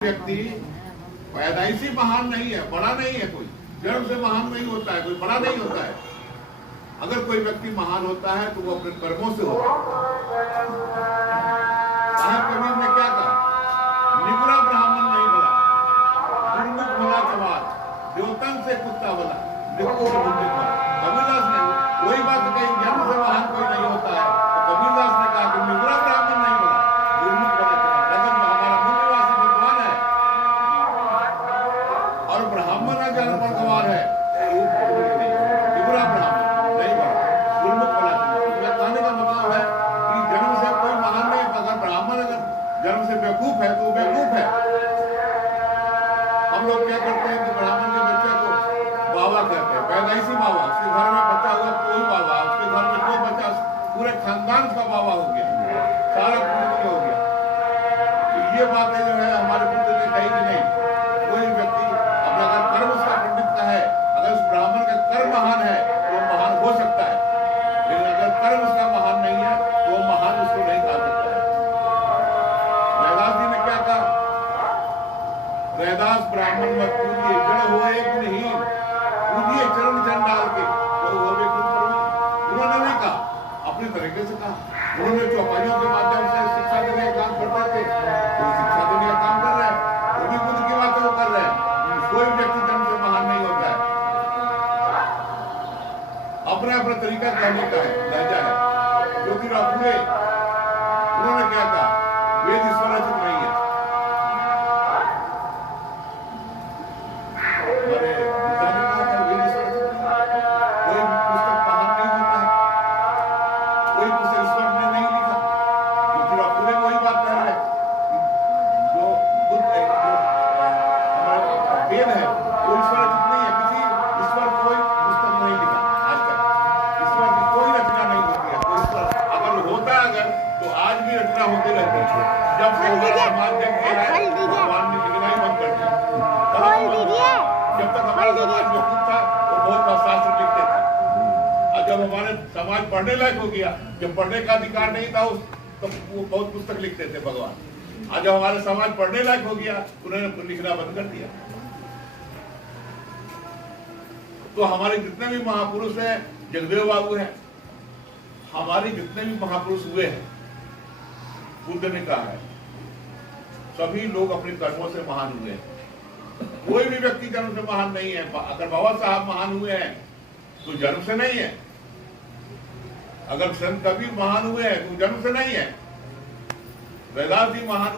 व्यक्ति पैदाइशी महान नहीं है, बड़ा नहीं है, कोई जन्म से महान नहीं होता है, कोई बड़ा नहीं होता है। अगर कोई व्यक्ति महान होता है तो वो अपने कर्मों से होता है। साहब कबीर ने क्या कहा? निगुरा ब्राह्मण नहीं बना, गुरुमुख भला जवान, देवतन से कुत्ता बना, निकुर से बुद्धि बना। कबीरदास ने वही बात कही, जन्म से महान कोई नहीं होता है। तो कबीरदास ने कहा कि निगुरा ब्राह्मण नहीं बना, गुरुमुख भला जवान। लेकिन हमारा मूलनिवासी विद्वान है और ब्राह्मण जन्म पर गवार है, निगुरा ब्राह्मण नहीं बना, गुरुमुख भला जवान। यह कहने का मतलब है कि जन्म से कोई महान नहीं। अगर ब्राह्मण अगर जन्म से बेवकूफ है तो वो बेवकूफ है। हम लोग क्या करते हैं कि ब्राह्मण के बच्चे को बाबा कहते हैं, पैदाइशी बाबा। उसके घर में बच्चा हुआ कोई बाबा, उसके घर में कोई बच्चा, पूरे खानदान का बाबा हो गया, सारा पुण्य हो गया। तो ये बातें जो है हमारे बुद्ध ने कही कि नहीं, कोई व्यक्ति अपना अगर कर्म उसका पंडित का है, अगर उस ब्राह्मण का कर्म महान है तो वो महान हो सकता है, लेकिन अगर कर्म उसका महान नहीं है तो वो महान उसको नहीं कहा सकता है। रैदास जी ने क्या कहा? रैदास ब्राह्मण मत पूजिए, जड़ होए गुणहीन, पूजिए चरण चंडाल के, तो वो भी गुण करोगे। उन्होंने नहीं कहा, अपने तरीके से कहा। उन्होंने चौपाइयों के माध्यम से शिक्षा देने का काम करते थे, वो शिक्षा देने का काम कर रहे हैं, वो भी बुद्ध की बातें वो कर रहे हैं। कोई व्यक्ति जन्म से महान नहीं होता है, अपना अपना तरीका कहने का है, लहजा है। ज्योतिराव फुले उन्होंने क्या कहा? वेद ईश्वर रचित नहीं है। हमारे बुद्धा ने कहा था वेद ईश्वर रचित नहीं है। कोई पुस्तक महान नहीं होता है, कोई पुस्तक ईश्वर ने नहीं लिखा। ज्योतिराव फुले वही बात कह रहे हैं, जो बुद्ध हमारा वेद है वो ईश्वर रचित नहीं है। किसी ईश्वर कोई पुस्तक नहीं लिखा आज तक, ईश्वर की कोई रचना नहीं होती है। तो ईश्वर अगर होता अगर तो आज भी रचना होती रहती है। जब से हमारा समाज जब किया है, भगवान ने लिखना ही बंद कर दिया। जब तक हमारा समाज बेवकूफ था वो बहुत शास्त्र लिखते थे, और जब हमारे समाज पढ़ने लायक हो गया, जब पढ़ने का अधिकार नहीं था तो वो बहुत पुस्तक लिखते थे भगवान। आज जब हमारा समाज पढ़ने लायक हो गया उन्होंने लिखना बंद कर दिया। तो हमारे जितने भी महापुरुष हैं, जगदेव बाबू हैं, हमारे जितने भी महापुरुष हुए हैं, बुद्ध ने कहा है सभी लोग अपने कर्मों से महान हुए हैं। कोई भी व्यक्ति जन्म से महान नहीं है। अगर बाबा साहब महान हुए हैं तो जन्म से नहीं है, अगर संत कबीर महान हुए हैं तो जन्म से नहीं है, रैदास जी महान